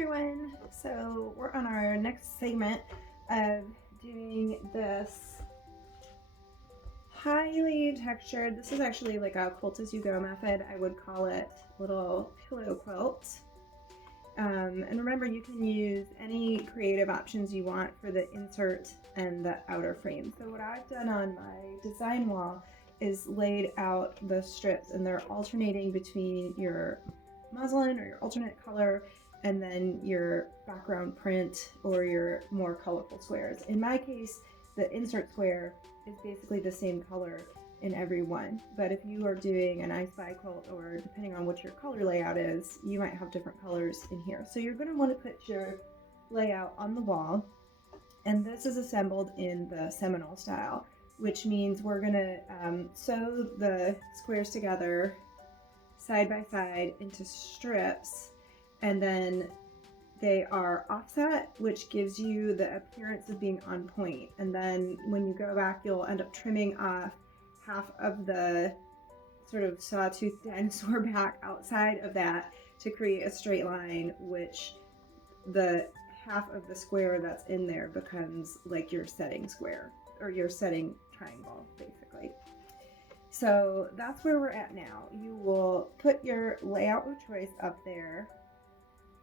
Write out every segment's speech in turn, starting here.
everyone. So we're on our next segment of doing this highly textured, this is actually like a quilt as you go method. I would call it little pillow quilt. And remember, you can use any creative options you want for the insert and the outer frame. So what I've done on my design wall is laid out the strips, and they're alternating between your muslin or your alternate color and then your background print or your more colorful squares. In my case, the insert square is basically the same color in every one, but if you are doing an I Spy quilt, or depending on what your color layout is, you might have different colors in here. So you're going to want to put your layout on the wall, and this is assembled in the Seminole style, which means we're going to sew the squares together side by side into strips, and then they are offset, which gives you the appearance of being on point. And then when you go back, you'll end up trimming off half of the sort of sawtooth dinosaur back outside of that to create a straight line, which the half of the square that's in there becomes like your setting square, or your setting triangle, basically. So that's where we're at now. You will put your layout of choice up there,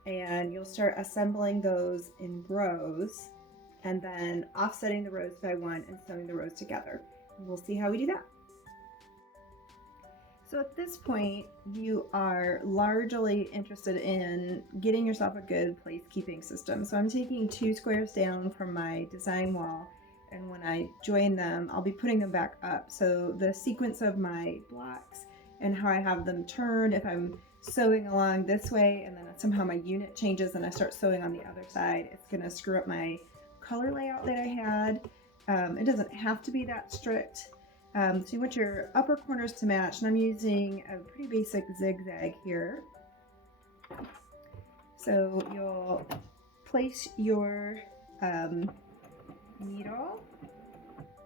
and you'll start assembling those in rows, and then offsetting the rows by one and sewing the rows together. And we'll see how we do that. So at this point, you are largely interested in getting yourself a good placekeeping system. So I'm taking 2 squares down from my design wall, and when I join them, I'll be putting them back up. So the sequence of my blocks and how I have them turned, if I'm sewing along this way and then somehow my unit changes and I start sewing on the other side, it's going to screw up my color layout that I had. It doesn't have to be that strict. So you want your upper corners to match, and I'm using a pretty basic zigzag here. So you'll place your needle.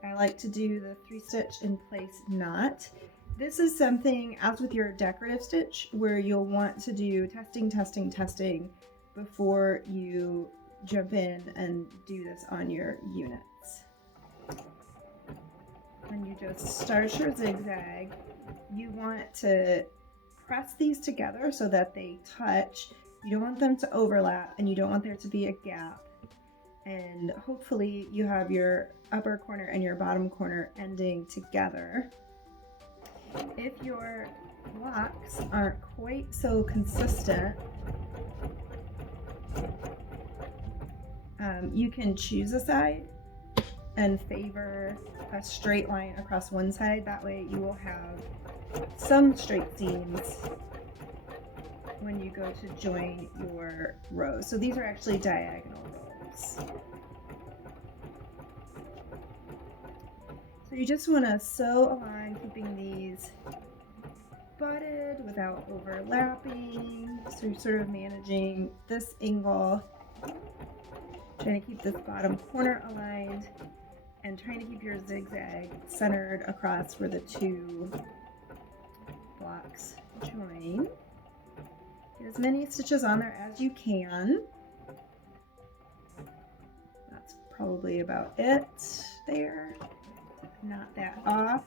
I like to do the 3-stitch in place knot. This is something, as with your decorative stitch, where you'll want to do testing before you jump in and do this on your units. When you just start your zigzag, you want to press these together so that they touch. You don't want them to overlap, and you don't want there to be a gap. And hopefully you have your upper corner and your bottom corner ending together. If your blocks aren't quite so consistent, you can choose a side and favor a straight line across one side. That way you will have some straight seams when you go to join your rows. So these are actually diagonal rows. So you just want to sew along, keeping these butted without overlapping. So you're sort of managing this angle, trying to keep this bottom corner aligned, and trying to keep your zigzag centered across where the 2 blocks join. Get as many stitches on there as you can. That's probably about it there. Not that off.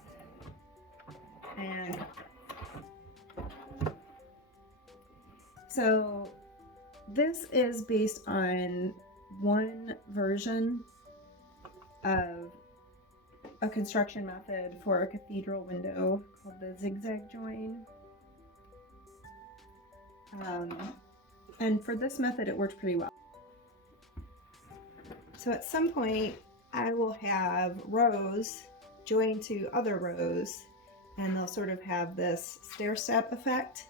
And so this is based on one version of a construction method for a cathedral window called the zigzag join. And for this method, it worked pretty well. So at some point, I will have rows join to other rows, and they'll sort of have this stair-step effect.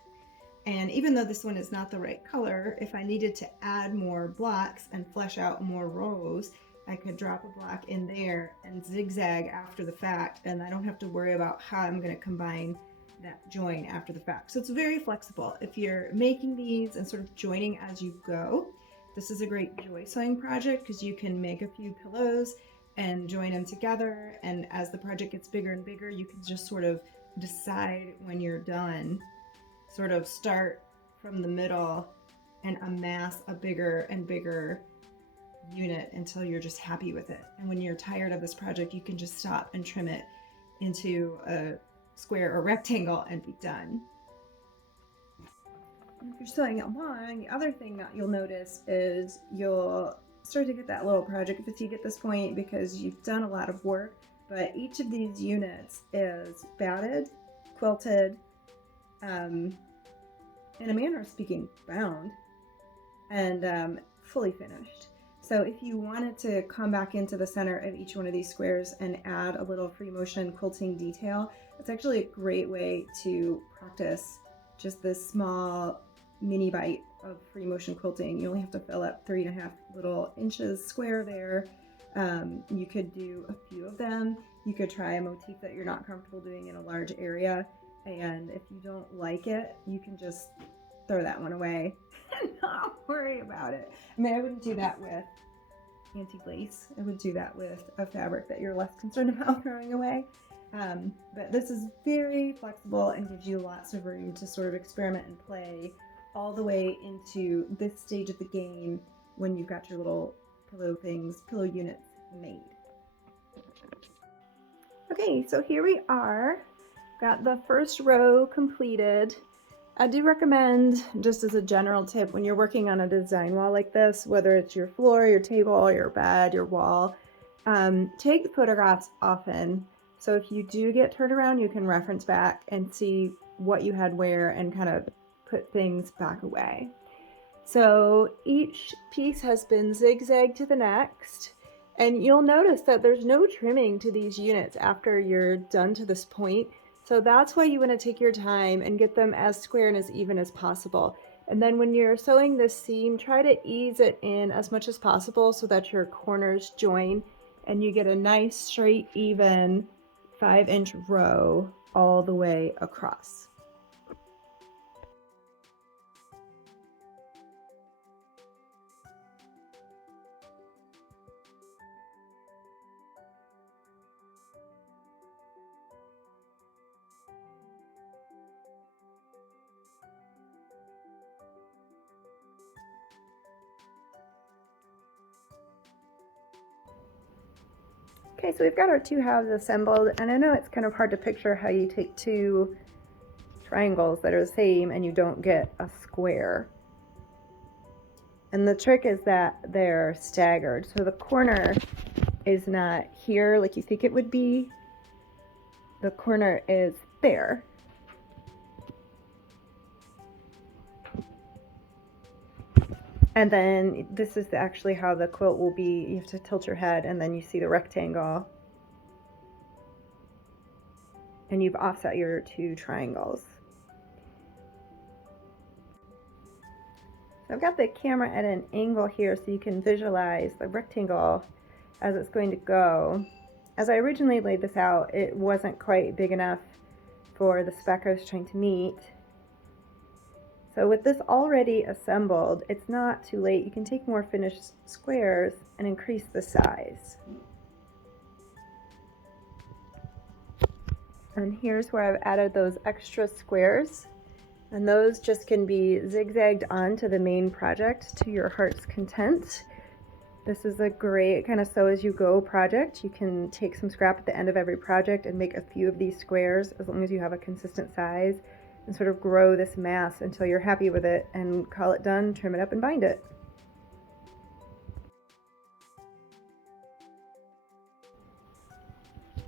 And even though this one is not the right color, if I needed to add more blocks and flesh out more rows, I could drop a block in there and zigzag after the fact, and I don't have to worry about how I'm going to combine that join after the fact. So it's very flexible. If you're making these and sort of joining as you go, this is a great joy sewing project, because you can make a few pillows and join them together, and as the project gets bigger and bigger, you can just sort of decide when you're done, sort of start from the middle and amass a bigger and bigger unit until you're just happy with it. And when you're tired of this project, you can just stop and trim it into a square or rectangle and be done. And if you're sewing along, the other thing that you'll notice is you'll start to get that little project fatigue at this point because you've done a lot of work, but each of these units is batted, quilted, in a manner of speaking, bound, and fully finished. So if you wanted to come back into the center of each one of these squares and add a little free motion quilting detail, it's actually a great way to practice just this small mini bite of free motion quilting. You only have to fill up 3.5 little inches square there. You could do a few of them. You could try a motif that you're not comfortable doing in a large area, and if you don't like it, you can just throw that one away and not worry about it. I mean, I wouldn't do that with antique lace. I would do that with a fabric that you're less concerned about throwing away. But this is very flexible and gives you lots of room to sort of experiment and play all the way into this stage of the game when you've got your little pillow units made. Okay, so here we are. Got the first row completed. I do recommend, just as a general tip, when you're working on a design wall like this, whether it's your floor, your table, your bed, your wall, take the photographs often. So if you do get turned around, you can reference back and see what you had where and kind of put things back away. So each piece has been zigzagged to the next, and you'll notice that there's no trimming to these units after you're done to this point. So that's why you want to take your time and get them as square and as even as possible. And then when you're sewing this seam, try to ease it in as much as possible so that your corners join and you get a nice straight even 5-inch row all the way across. Okay, so we've got our two halves assembled, and I know it's kind of hard to picture how you take two triangles that are the same and you don't get a square. And the trick is that they're staggered. So the corner is not here like you think it would be. The corner is there. And then this is actually how the quilt will be. You have to tilt your head and then you see the rectangle. And you've offset your two triangles. So I've got the camera at an angle here so you can visualize the rectangle as it's going to go. As I originally laid this out, it wasn't quite big enough for the spec I was trying to meet. So with this already assembled, it's not too late. You can take more finished squares and increase the size. And here's where I've added those extra squares. And those just can be zigzagged onto the main project to your heart's content. This is a great kind of sew as you go project. You can take some scrap at the end of every project and make a few of these squares as long as you have a consistent size, and sort of grow this mass until you're happy with it and call it done, trim it up and bind it.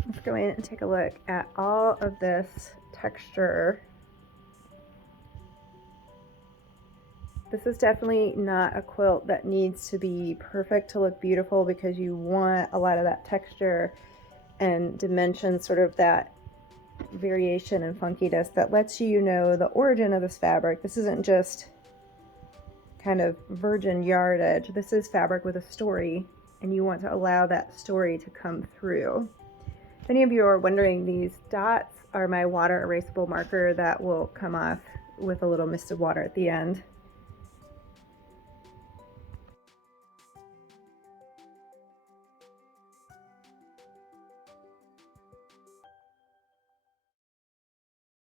Let's go in and take a look at all of this texture. This is definitely not a quilt that needs to be perfect to look beautiful, because you want a lot of that texture and dimension, sort of that variation and funkiness that lets you know the origin of this fabric. This isn't just kind of virgin yardage. This is fabric with a story, and you want to allow that story to come through. If any of you are wondering, these dots are my water erasable marker that will come off with a little mist of water at the end.